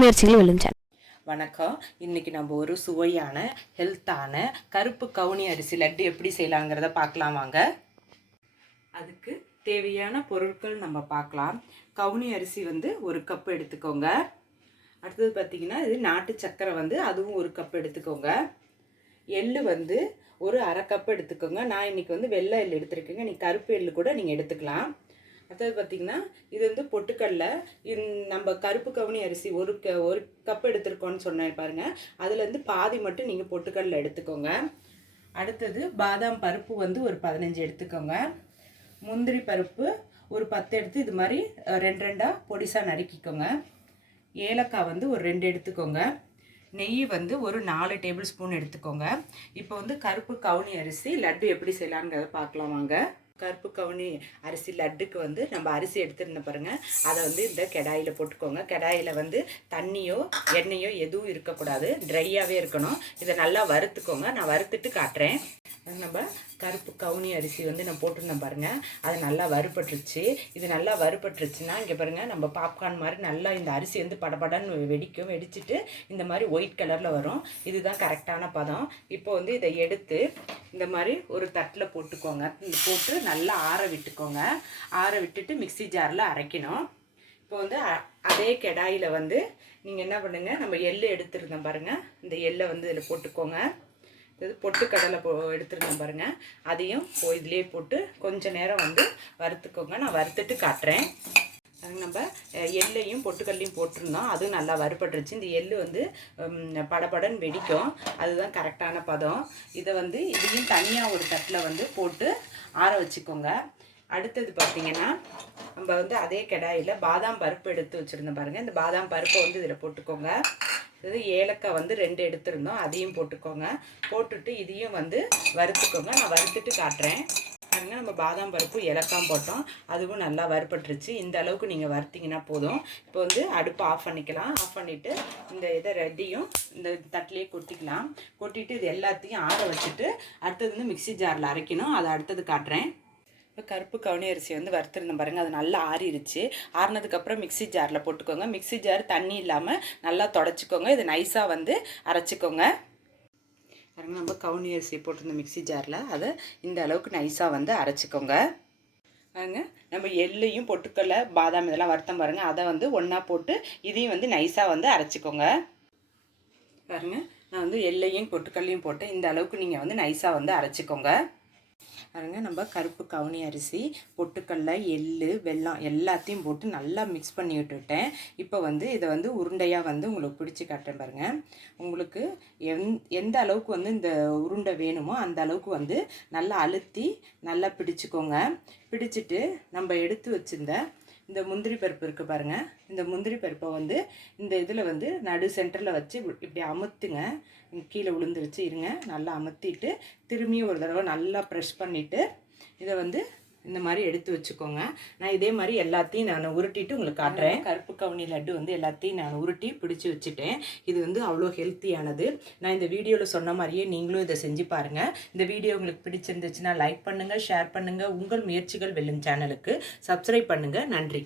முயற்சிகள் வெல்லும் சேனல். வணக்கம். இன்றைக்கி நம்ம ஒரு சுவையான ஹெல்த்தான கருப்பு கவுனி அரிசி லட்டு எப்படி செய்யலாங்கிறத பார்க்கலாம் வாங்க. அதுக்கு தேவையான பொருட்கள் நம்ம பார்க்கலாம். கவுனி அரிசி ஒரு கப் எடுத்துக்கோங்க. அடுத்தது பார்த்திங்கன்னா இது நாட்டு சர்க்கரை அதுவும் ஒரு கப் எடுத்துக்கோங்க. எள்ளு ஒரு அரை கப் எடுத்துக்கோங்க. நான் இன்றைக்கி வெள்ளை எள்ளு எடுத்துருக்கேங்க. நீங்கள் கருப்பு எள்ளு கூட நீங்கள் எடுத்துக்கலாம். அடுத்தது பார்த்திங்கன்னா இது பொட்டுக்கடலை. நம்ம கருப்பு கவுனி அரிசி ஒரு கப் எடுத்துருக்கோன்னு சொன்னேன் பாருங்கள். அதுலேருந்து பாதி மட்டும் நீங்கள் பொட்டுக்கடலை எடுத்துக்கோங்க. அடுத்தது பாதாம் பருப்பு ஒரு 15 எடுத்துக்கோங்க. முந்திரி பருப்பு ஒரு 10 எடுத்து இது மாதிரி ரெண்டாக பொடிசாக நறுக்கிக்கோங்க. ஏலக்காய் ஒரு 2 எடுத்துக்கோங்க. நெய் ஒரு 4 டேபிள் ஸ்பூன் எடுத்துக்கோங்க. இப்போ கருப்பு கவுனி அரிசி லட்டு எப்படி செய்யலாங்கிறத பார்க்கலாம் வாங்க. கருப்பு கவுனி அரிசி லட்டுக்கு நம்ம அரிசி எடுத்துருந்த பாருங்கள். அதை இந்த கடாயில் போட்டுக்கோங்க. கடாயில் தண்ணியோ எண்ணெயோ எதுவும் இருக்கக்கூடாது, ட்ரையாகவே இருக்கணும். இதை நல்லா வறுத்துக்கோங்க. நான் வறுத்துட்டு காட்டுறேன். நம்ம கருப்பு கவுனி அரிசி நான் போட்டுருந்தேன் பாருங்கள். அது நல்லா வறுபட்டுருச்சு. இது நல்லா வறுபட்டுருச்சுன்னா இங்கே பாருங்கள், நம்ம பாப்கார்ன் மாதிரி நல்லா இந்த அரிசி படபடன்னு வெடிக்கும். வெடிச்சிட்டு இந்த மாதிரி ஒயிட் கலரில் வரும். இதுதான் கரெக்டான பதம். இப்போ இதை எடுத்து இந்த மாதிரி ஒரு தட்டில் போட்டுக்கோங்க. போட்டு நல்லா ஆற விட்டுக்கோங்க. ஆற விட்டுட்டு மிக்சி ஜாரில் அரைக்கணும். இப்போ அதே கடாயில் நீங்கள் என்ன பண்ணுங்கள், நம்ம எள்ளு எடுத்துருந்தோம் பாருங்கள். இந்த எள்ளை இதில் போட்டுக்கோங்க. இது பொட்டுக்கடலை எடுத்துருந்தோம் பாருங்கள். அதையும் இதிலே போட்டு கொஞ்சம் நேரம் வறுத்துக்கோங்க. நான் வறுத்துட்டு காட்டுறேன். நம்ம எள்ளையும் பொட்டுக்கல்லையும் போட்டிருந்தோம். அதுவும் நல்லா வறுபட்டுருச்சு. இந்த எள்ளு படபடன்னு வெடிக்கும். அதுதான் கரெக்டான பதம். இதை இதையும் தனியாக ஒரு தட்டில் போட்டு ஆற வச்சுக்கோங்க. அடுத்தது பார்த்திங்கன்னா நம்ம அதே கடாயில் பாதாம் பருப்பு எடுத்து வச்சுருந்தோம் பாருங்கள். இந்த பாதாம் பருப்பை இதில் போட்டுக்கோங்க. இது ஏலக்காய் 2 எடுத்துருந்தோம், அதையும் போட்டுக்கோங்க. போட்டுட்டு இதையும் வறுத்துக்கோங்க. நான் வறுத்துட்டு காட்டுறேன். பாருங்க, நம்ம பாதாம் பருப்பு ஏலக்காய் போட்டோம். அதுவும் நல்லா வறுபட்டுருச்சு. இந்த அளவுக்கு நீங்கள் வறுத்திங்கன்னா போதும். இப்போ அடுப்பை ஆஃப் பண்ணிக்கலாம். ஆஃப் பண்ணிவிட்டு இந்த இதை ரெடியும் இந்த தட்டிலே கொட்டிக்கலாம். கொட்டிட்டு இது எல்லாத்தையும் ஆற வச்சுட்டு அடுத்தது மிக்சி ஜாரில் அரைக்கணும். அதை அடுத்தது காட்டுறேன். இப்போ கருப்பு கவுனி அரிசி வறுத்துருந்தேன் பாருங்கள். அது நல்லா ஆறிடுச்சு. ஆறினதுக்கப்புறம் மிக்சி ஜாரில் போட்டுக்கோங்க. மிக்சி ஜார் தண்ணி இல்லாமல் நல்லா தொடச்சிக்கோங்க. இது நைஸாக அரைச்சிக்கோங்க. பாருங்கள், நம்ம கவுனி அரிசி போட்டிருந்த மிக்சி ஜாரில் அதை இந்த அளவுக்கு நைஸாக அரைச்சிக்கோங்க. பாருங்க, நம்ம எள்ளையும் பொட்டுக்கடலை பாதாம் இதெல்லாம் வறுத்தம் பாருங்கள். அதை ஒன்றா போட்டு இதையும் நைஸாக அரைச்சிக்கோங்க. பாருங்கள், நான் எள்ளையும் பொட்டுக்கடலையும் போட்டு இந்த அளவுக்கு நீங்கள் நைஸாக அரைச்சிக்கோங்க. பாருங்க, நம்ம கருப்பு கவுனி அரிசி பொட்டுக்கடலை எள்ளு வெல்லம் எல்லாத்தையும் போட்டு நல்லா மிக்ஸ் பண்ணி விட்டுவிட்டேன். இப்போ இதை உருண்டையாக உங்களுக்கு பிடிச்சி காட்டுறேன் பாருங்கள். உங்களுக்கு எந்த அளவுக்கு இந்த உருண்டை வேணுமோ அந்த அளவுக்கு நல்லா அழுத்தி நல்லா பிடிச்சிக்கோங்க. பிடிச்சிட்டு நம்ம எடுத்து வச்சுருந்த இந்த முந்திரி பருப்பு இருக்குது பாருங்கள். இந்த முந்திரி பருப்பை இந்த இதில் நடு சென்டரில் வச்சு இப்படி அமுத்துங்க. கீழே விழுந்துருச்சு. இருங்க, நல்லா அமுத்திட்டு திரும்பியும் ஒரு தடவை நல்லா ப்ரெஷ் பண்ணிவிட்டு இதை இந்த மாதிரி எடுத்து வச்சுக்கோங்க. நான் இதே மாதிரி எல்லாத்தையும் நான் உருட்டிட்டு உங்களுக்கு காட்டுறேன். கருப்பு கவுனி லட்டு எல்லாத்தையும் நான் உருட்டி பிடிச்சி வச்சுட்டேன். இது அவ்வளோ ஹெல்த்தியானது. நான் இந்த வீடியோவில் சொன்ன மாதிரியே நீங்களும் இதை செஞ்சு பாருங்கள். இந்த வீடியோ உங்களுக்கு பிடிச்சிருந்துச்சுன்னா லைக் பண்ணுங்கள், ஷேர் பண்ணுங்கள். உங்கள் முயற்சிகள் வெல்லும் சேனலுக்கு சப்ஸ்கிரைப் பண்ணுங்கள். நன்றி.